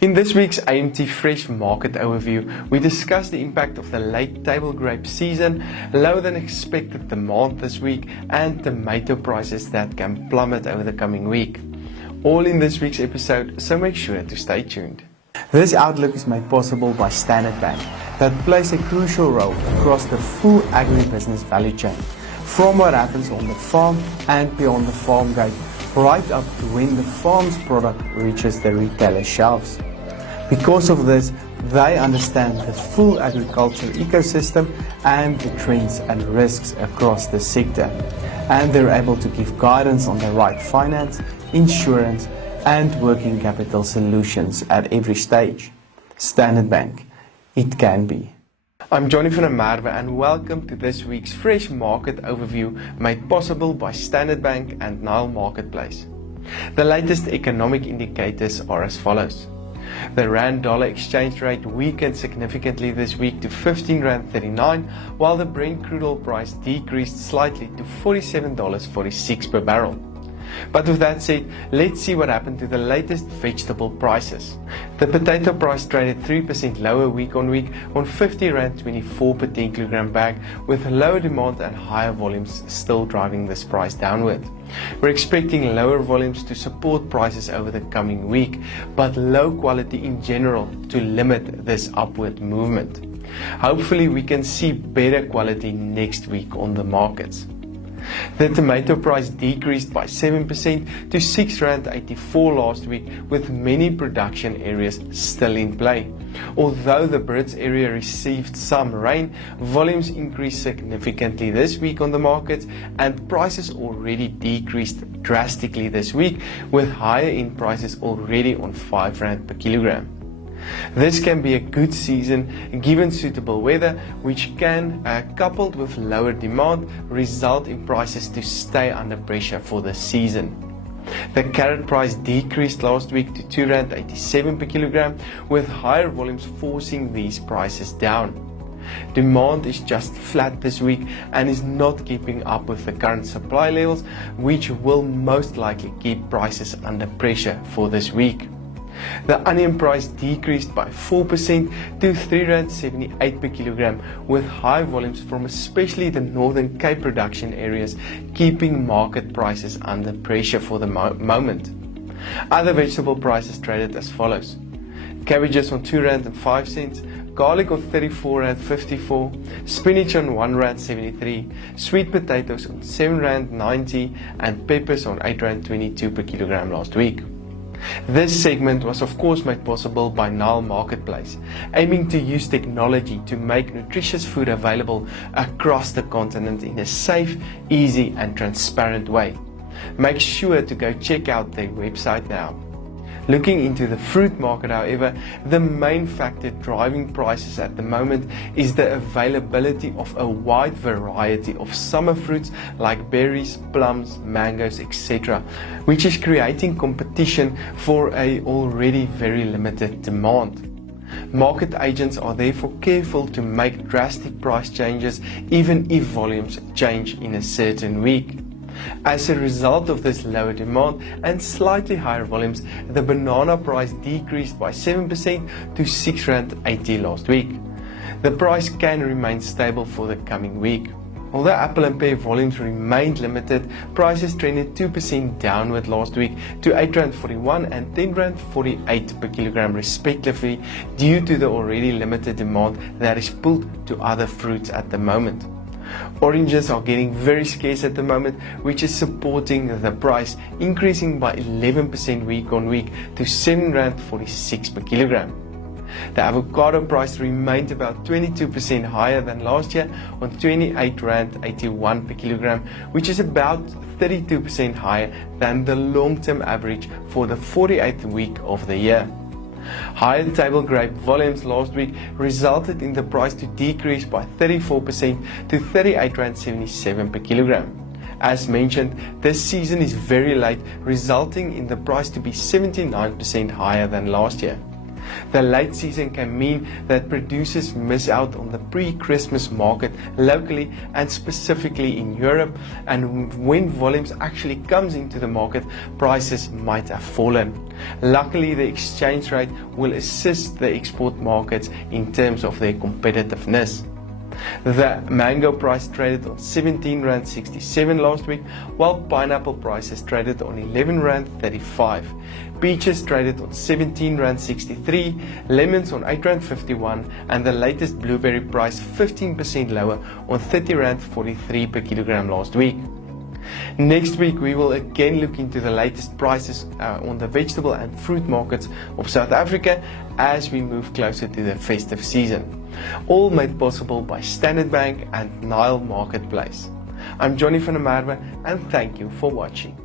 In this week's AMT Fresh Market Overview, we discuss the impact of the late table grape season, lower than expected demand this week, and tomato prices that can plummet over the coming week. All in this week's episode, so make sure to stay tuned. This outlook is made possible by Standard Bank, that plays a crucial role across the full agribusiness value chain, from what happens on the farm and beyond the farm gate, right up to when the farm's product reaches the retailer shelves. Because of this, they understand the full agriculture ecosystem and the trends and risks across the sector, and they're able to give guidance on the right finance, insurance, and working capital solutions at every stage. Standard Bank, it can be. I'm Johnny van der Merwe and welcome to this week's Fresh Market Overview made possible by Standard Bank and Nile Marketplace. The latest economic indicators are as follows. The Rand-Dollar exchange rate weakened significantly this week to 15 Rand 39, while the Brent crude oil price decreased slightly to $47.46 per barrel. But with that said, let's see what happened to the latest vegetable prices. The potato price traded 3% lower week on week on 50 Rand 24 per 10 kilogram bag, with lower demand and higher volumes still driving this price downward. We're expecting lower volumes to support prices over the coming week, but low quality in general to limit this upward movement. Hopefully we can see better quality next week on the markets. The tomato price decreased by 7% to R6.84 last week, with many production areas still in play. Although the Brits area received some rain, volumes increased significantly this week on the markets, and prices already decreased drastically this week, with higher end prices already on R5 per kilogram. This can be a good season given suitable weather, which can, coupled with lower demand, result in prices to stay under pressure for the season. The carrot price decreased last week to R2.87 per kilogram, with higher volumes forcing these prices down. Demand is just flat this week and is not keeping up with the current supply levels, which will most likely keep prices under pressure for this week. The onion price decreased by 4% to R3.78 per kilogram, with high volumes from especially the Northern Cape production areas keeping market prices under pressure for the moment. Other vegetable prices traded as follows. Cabbages on R2.05, garlic on R34.54, spinach on R1.73, sweet potatoes on R7.90, and peppers on R8.22 per kilogram last week. This segment was of course made possible by Nile Marketplace, aiming to use technology to make nutritious food available across the continent in a safe, easy and transparent way. Make sure to go check out their website now. Looking into the fruit market, however, the main factor driving prices at the moment is the availability of a wide variety of summer fruits like berries, plums, mangoes, etc., which is creating competition for a already very limited demand. Market agents are therefore careful to make drastic price changes even if volumes change in a certain week. As a result of this lower demand and slightly higher volumes, the banana price decreased by 7% to R6.80 last week. The price can remain stable for the coming week. Although apple and pear volumes remained limited, prices trended 2% downward last week to R8.41 and R10.48 per kilogram respectively, due to the already limited demand that is pulled to other fruits at the moment. Oranges are getting very scarce at the moment, which is supporting the price, increasing by 11% week on week to R7.46 per kilogram. The avocado price remained about 22% higher than last year on R28.81 per kilogram, which is about 32% higher than the long-term average for the 48th week of the year. Higher table grape volumes last week resulted in the price to decrease by 34% to R38.77 per kilogram. As mentioned, this season is very late, resulting in the price to be 79% higher than last year. The late season can mean that producers miss out on the pre-Christmas market locally and specifically in Europe, and when volumes actually comes into the market, prices might have fallen. Luckily, the exchange rate will assist the export markets in terms of their competitiveness. The mango price traded on 17 Rand 67 last week, while pineapple prices traded on 11 Rand 35. Peaches traded on 17 Rand 63, lemons on 8 Rand 51, and the latest blueberry price 15% lower on 30 Rand 43 per kilogram last week. Next week we will again look into the latest prices on the vegetable and fruit markets of South Africa as we move closer to the festive season. All made possible by Standard Bank and Nile Marketplace. I'm Johnny van der Merwe and thank you for watching.